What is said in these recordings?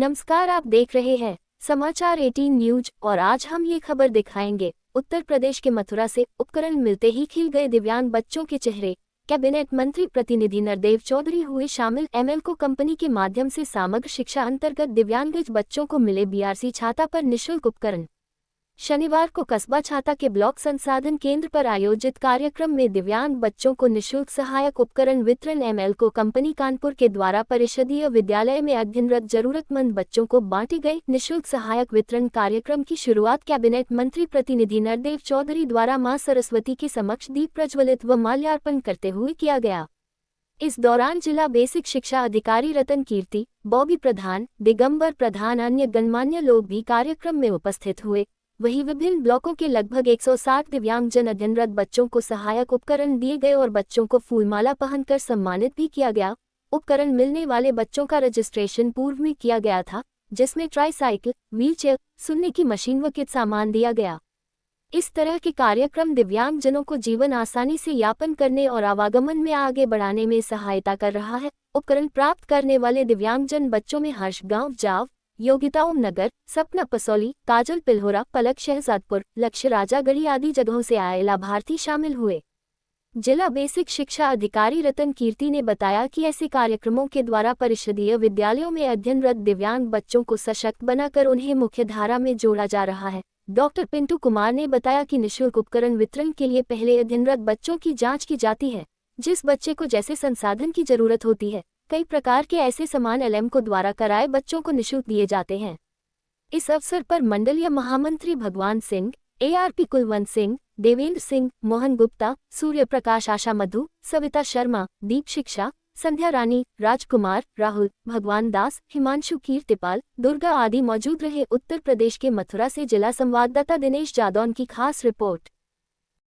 नमस्कार, आप देख रहे हैं समाचार 18 न्यूज और आज हम ये खबर दिखाएंगे। उत्तर प्रदेश के मथुरा से उपकरण मिलते ही खिल गए दिव्यांग बच्चों के चेहरे। कैबिनेट मंत्री प्रतिनिधि नरदेव चौधरी हुए शामिल। एमएलको कंपनी के माध्यम से समग्र शिक्षा अंतर्गत दिव्यांगज बच्चों को मिले बीआरसी छाता पर निःशुल्क उपकरण। शनिवार को कस्बा छाता के ब्लॉक संसाधन केंद्र पर आयोजित कार्यक्रम में दिव्यांग बच्चों को निःशुल्क सहायक उपकरण वितरण एमएलको कंपनी कानपुर के द्वारा परिषदीय विद्यालय में अध्ययनरत जरूरतमंद बच्चों को बांटी गई। निःशुल्क सहायक वितरण कार्यक्रम की शुरुआत कैबिनेट मंत्री प्रतिनिधि नरदेव चौधरी द्वारा मां सरस्वती के समक्ष दीप प्रज्वलित व माल्यार्पण करते हुए किया गया। इस दौरान जिला बेसिक शिक्षा अधिकारी रतन कीर्ति, बॉबी प्रधान, दिगंबर प्रधान, अन्य गणमान्य लोग भी कार्यक्रम में उपस्थित हुए। वहीं विभिन्न ब्लॉकों के लगभग 160 दिव्यांगजन अध्ययनरत बच्चों को सहायक उपकरण दिए गए और बच्चों को फूलमाला पहनकर सम्मानित भी किया गया। उपकरण मिलने वाले बच्चों का रजिस्ट्रेशन पूर्व में किया गया था, जिसमें ट्राईसाइकिल, व्हीलचेयर, सुनने की मशीन व किट सामान दिया गया। इस तरह के कार्यक्रम दिव्यांगजनों को जीवन आसानी से यापन करने और आवागमन में आगे बढ़ाने में सहायता कर रहा है। उपकरण प्राप्त करने वाले दिव्यांगजन बच्चों में हर्ष गांव जाव, योगिता ओम नगर, सपना पसौली, काजल पिल्होरा, पलक शहजादपुर, लक्ष्य राजागढ़ी आदि जगहों से आए लाभार्थी शामिल हुए। जिला बेसिक शिक्षा अधिकारी रतन कीर्ति ने बताया कि ऐसे कार्यक्रमों के द्वारा परिषदीय विद्यालयों में अध्ययनरत दिव्यांग बच्चों को सशक्त बनाकर उन्हें मुख्य धारा में जोड़ा जा रहा है। डॉक्टर पिंटू कुमार ने बताया कि निःशुल्क उपकरण वितरण के लिए पहले अध्ययनरत बच्चों की जांच की जाती है। जिस बच्चे को जैसे संसाधन की जरूरत होती है, कई प्रकार के ऐसे सामान एलएमको द्वारा कराए बच्चों को निःशुल्क दिए जाते हैं। इस अवसर पर मंडलीय महामंत्री भगवान सिंह, एआरपी कुलवंत सिंह, देवेंद्र सिंह, मोहन गुप्ता, सूर्य प्रकाश, आशा मधु, सविता शर्मा, दीप शिक्षा, संध्या रानी, राजकुमार, राहुल, भगवान दास, हिमांशु कीर्तिपाल, दुर्गा आदि मौजूद रहे। उत्तर प्रदेश के मथुरा से जिला संवाददाता दिनेश जादौन की खास रिपोर्ट।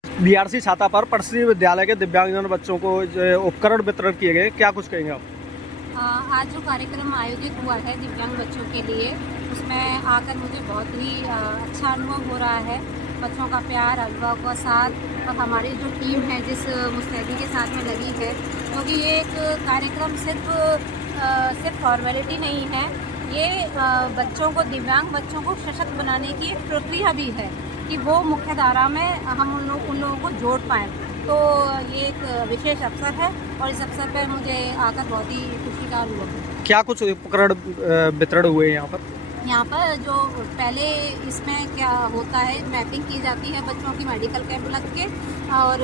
बीआरसी छाता पर परिषदीय विद्यालय के दिव्यांगजन बच्चों को उपकरण वितरण किए गए, क्या कुछ कहेंगे आप? आज जो कार्यक्रम आयोजित हुआ है दिव्यांग बच्चों के लिए, उसमें आकर मुझे बहुत ही अच्छा अनुभव हो रहा है। बच्चों का प्यार, अभिभावकों का साथ और हमारी जो टीम है जिस मुस्तैदी के साथ में लगी है, क्योंकि ये एक कार्यक्रम सिर्फ फॉर्मेलिटी नहीं है, ये बच्चों को, दिव्यांग बच्चों को सशक्त बनाने की एक प्रक्रिया भी है कि वो मुख्य धारा में हम उन लोगों को जोड़ पाएँ। तो ये एक विशेष अवसर है और इस अवसर पर मुझे आकर बहुत ही खुशी का अनुभव है। क्या कुछ उपकरण वितरण हुए हैं यहाँ पर जो पहले इसमें क्या होता है, मैपिंग की जाती है बच्चों की मेडिकल कैंप लग के, और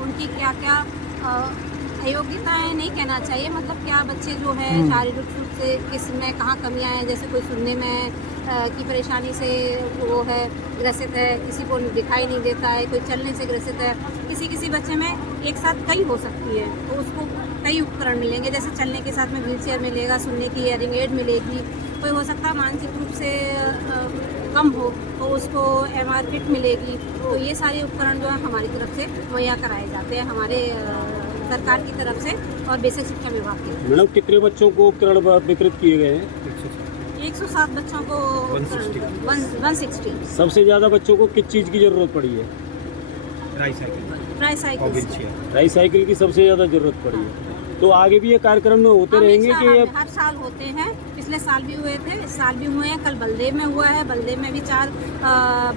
उनकी क्या क्या अयोग्यताएं नहीं कहना चाहिए, मतलब क्या बच्चे जो है शारीरिक रूप से किस में कहाँ कमियाँ हैं, जैसे कोई सुनने में की परेशानी से वो है ग्रसित है, किसी को दिखाई नहीं देता है, कोई चलने से ग्रसित है, किसी बच्चे में एक साथ कई हो सकती है, तो उसको कई उपकरण मिलेंगे। जैसे चलने के साथ में व्हीलचेयर मिलेगा, सुनने की हियरिंग एड मिलेगी, कोई हो सकता है मानसिक रूप से कम हो तो उसको एमआर किट मिलेगी। तो ये सारे उपकरण जो है हमारी तरफ से मुहैया कराए जाते हैं, हमारे सरकार की तरफ से और बेसिक शिक्षा विभाग की। मैडम, कितने बच्चों को उपकरण वितरित किए गए हैं? 107 बच्चों को 160। सबसे ज़्यादा बच्चों को किस चीज़ की ज़रूरत पड़ी है? ट्राईसाइकिल की सबसे ज़्यादा ज़रूरत पड़ी है। तो आगे भी ये कार्यक्रम होते रहेंगे कि हर साल होते हैं? पिछले साल भी हुए थे, इस साल भी हुए हैं। कल बलदेव में हुआ है, बलदेव में भी 4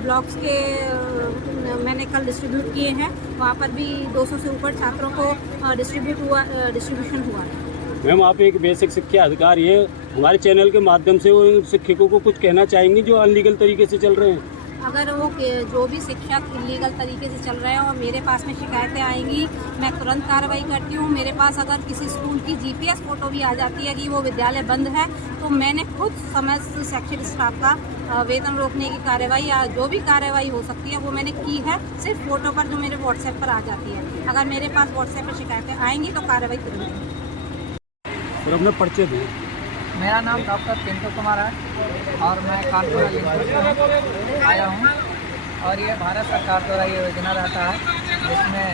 ब्लॉक्स के मैंने कल डिस्ट्रीब्यूट किए हैं। वहाँ पर भी 200 से ऊपर छात्रों को डिस्ट्रीब्यूशन हुआ है। मैम, आप एक बेसिक शिक्षा अधिकारी है, हमारे चैनल के माध्यम से उन शिक्षकों को कुछ कहना चाहेंगे जो अनलीगल तरीके से चल रहे हैं? अगर वो जो भी शिक्षक इलीगल तरीके से चल रहे हैं और मेरे पास में शिकायतें आएंगी, मैं तुरंत कार्रवाई करती हूँ। मेरे पास अगर किसी स्कूल की जीपीएस फोटो भी आ जाती है कि वो विद्यालय बंद है, तो मैंने खुद समस्त शैक्षिक स्टाफ का वेतन रोकने की कार्रवाई या जो भी कार्रवाई हो सकती है वो मैंने की है, सिर्फ फोटो पर जो मेरे व्हाट्सएप पर आ जाती है। अगर मेरे पास व्हाट्सएप पर शिकायतें आएंगी तो कार्रवाई करूँगी। और अपना परिचय दें। मेरा नाम डॉक्टर पिंटू कुमार है और मैं कानपुर से आया हूँ। और ये भारत सरकार द्वारा ये योजना रहता है जिसमें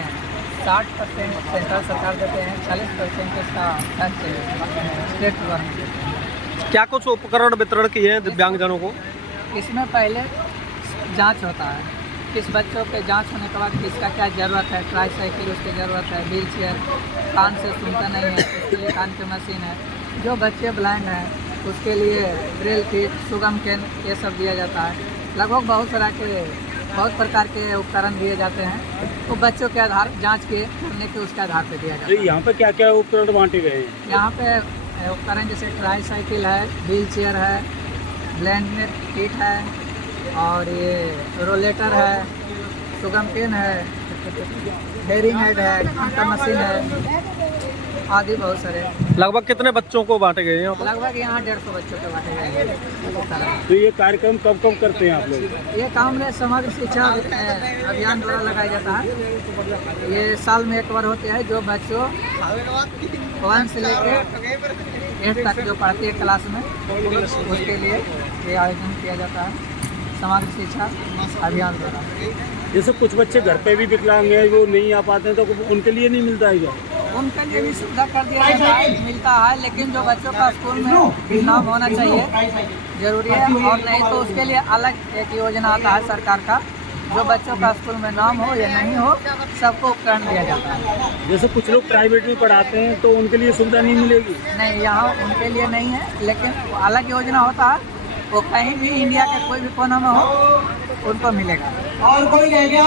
60% सेंट्रल सरकार देते हैं, 40% इसका टैक्स स्टेट गवर्नमेंट। क्या कुछ उपकरण वितरण किए हैं दिव्यांगजनों को? इसमें पहले जांच होता है, किस बच्चों के जांच होने के बाद किसका क्या ज़रूरत है। ट्राईसाइकिल उसकी ज़रूरत है, व्हील चेयर, कान से सुनता नहीं है उसके लिए कान की मशीन है, जो बच्चे ब्लाइंड हैं उसके लिए ब्रेल किट, सुगम केन, ये सब दिया जाता है। लगभग बहुत प्रकार के उपकरण दिए जाते हैं, वो बच्चों के आधार जांच के करने के उसके आधार पर दिया जाता तो है। यहाँ पे क्या क्या उपकरण बांटे गए हैं? यहाँ पे उपकरण जैसे ट्राई साइकिल है, व्हील चेयर है, ब्लेंड किट है, और ये रोलेटर है, सुगम पेन है, हेयरिंग हेड है, काउंटर मशीन है, आदि बहुत सारे। लगभग कितने बच्चों को बांटे गए हैं? लगभग यहाँ 150 बच्चों के बांटे गए हैं। तो ये कार्यक्रम कब कब करते हैं आप लोग? ये काम में समग्र शिक्षा अभियान द्वारा लगाया जाता है। ये साल में एक बार होते हैं, जो बच्चों 1 से लेकर 8 तक जो पढ़ते हैं क्लास में, उसके लिए ये आयोजन किया जाता है समग्र शिक्षा अभियान द्वारा। जैसे कुछ बच्चे घर पे भी विकलांग हैं, वो नहीं आ पाते हैं, तो उनके लिए नहीं मिलता है क्या? उनके लिए भी सुविधा कर दिया जाता है, मिलता है, लेकिन जो बच्चों का स्कूल में नाम होना चाहिए जरूरी है, और नहीं तो उसके लिए अलग एक योजना आता है सरकार का, जो बच्चों का स्कूल में नाम हो या नहीं हो, सबको उपकरण दिया जाता है। जैसे कुछ लोग प्राइवेट में पढ़ाते हैं, तो उनके लिए सुविधा नहीं मिलेगी? नहीं, यहाँ उनके लिए नहीं है, लेकिन अलग योजना होता है, वो कहीं भी इंडिया के कोई भी कोना में हो, उनको मिलेगा।